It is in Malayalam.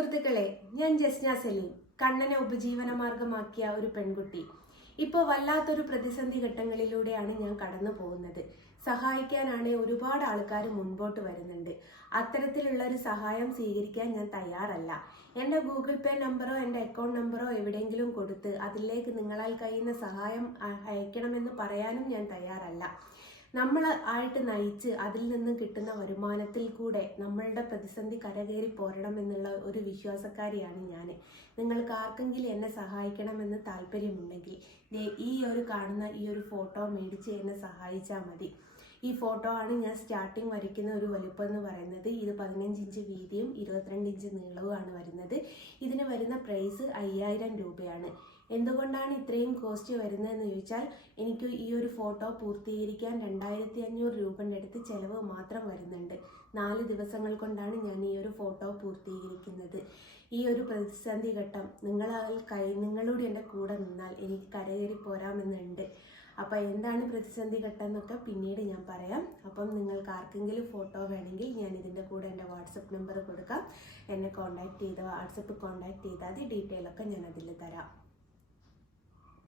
സുഹൃത്തുക്കളെ, ഞാൻ ജസ്ന സലീം, കണ്ണനെ ഉപജീവനമാർഗമാക്കിയ ഒരു പെൺകുട്ടി. ഇപ്പോൾ വല്ലാത്തൊരു പ്രതിസന്ധി ഘട്ടങ്ങളിലൂടെയാണ് ഞാൻ കടന്നു പോകുന്നത്. സഹായിക്കാനാണ് ഒരുപാട് ആൾക്കാർ മുൻപോട്ട് വരുന്നുണ്ട്. അത്തരത്തിലുള്ള ഒരു സഹായം സ്വീകരിക്കാൻ ഞാൻ തയ്യാറല്ല. എൻ്റെ ഗൂഗിൾ പേ നമ്പറോ എൻ്റെ അക്കൗണ്ട് നമ്പറോ എവിടെയെങ്കിലും കൊടുത്ത് അതിലേക്ക് നിങ്ങളാൽ കഴിയുന്ന സഹായം അയക്കണമെന്ന് പറയാനും ഞാൻ തയ്യാറല്ല. നമ്മൾ ആയിട്ട് നയിച്ച് അതിൽ നിന്നും കിട്ടുന്ന വരുമാനത്തിൽ കൂടെ നമ്മളുടെ പ്രതിസന്ധി കരകയറി പോരണം എന്നുള്ള ഒരു വിശ്വാസക്കാരിയാണ് ഞാൻ. നിങ്ങൾക്ക് ആർക്കെങ്കിലും എന്നെ സഹായിക്കണമെന്ന് താല്പര്യമുണ്ടെങ്കിൽ ഈ ഒരു കാണുന്ന ഈ ഒരു ഫോട്ടോ മേടിച്ച് എന്നെ സഹായിച്ചാൽ മതി. ഈ ഫോട്ടോ ആണ് ഞാൻ സ്റ്റാർട്ടിങ് വരയ്ക്കുന്ന ഒരു വലുപ്പം എന്ന് പറയുന്നത്. ഇത് 15 ഇഞ്ച് വീതിയും 22 ഇഞ്ച് നീളവുമാണ് വരുന്നത്. ഇതിന് വരുന്ന പ്രൈസ് 5000 രൂപയാണ്. എന്തുകൊണ്ടാണ് ഇത്രയും കോസ്റ്റ് വരുന്നതെന്ന് ചോദിച്ചാൽ, എനിക്ക് ഈ ഒരു ഫോട്ടോ പൂർത്തീകരിക്കാൻ 2500 രൂപയുടെ അടുത്ത് ചിലവ് മാത്രം വരുന്നുണ്ട്. 4 ദിവസങ്ങൾ കൊണ്ടാണ് ഞാൻ ഈ ഒരു ഫോട്ടോ പൂർത്തീകരിക്കുന്നത്. ഈ ഒരു പ്രതിസന്ധി ഘട്ടം നിങ്ങളോട് എൻ്റെ കൂടെ നിന്നാൽ എനിക്ക് കരകയറി പോരാമെന്നുണ്ട്. അപ്പോൾ എന്താണ് പ്രതിസന്ധി ഘട്ടം എന്നൊക്കെ പിന്നീട് ഞാൻ പറയാം. അപ്പം നിങ്ങൾക്ക് ആർക്കെങ്കിലും ഫോട്ടോ വേണമെങ്കിൽ ഞാൻ ഇതിൻ്റെ കൂടെ എൻ്റെ വാട്സപ്പ് നമ്പർ കൊടുക്കാം. എന്നെ വാട്സപ്പ് കോൺടാക്ട് ചെയ്താൽ ഡീറ്റെയിൽ ഒക്കെ ഞാൻ അതിൽ തരാം.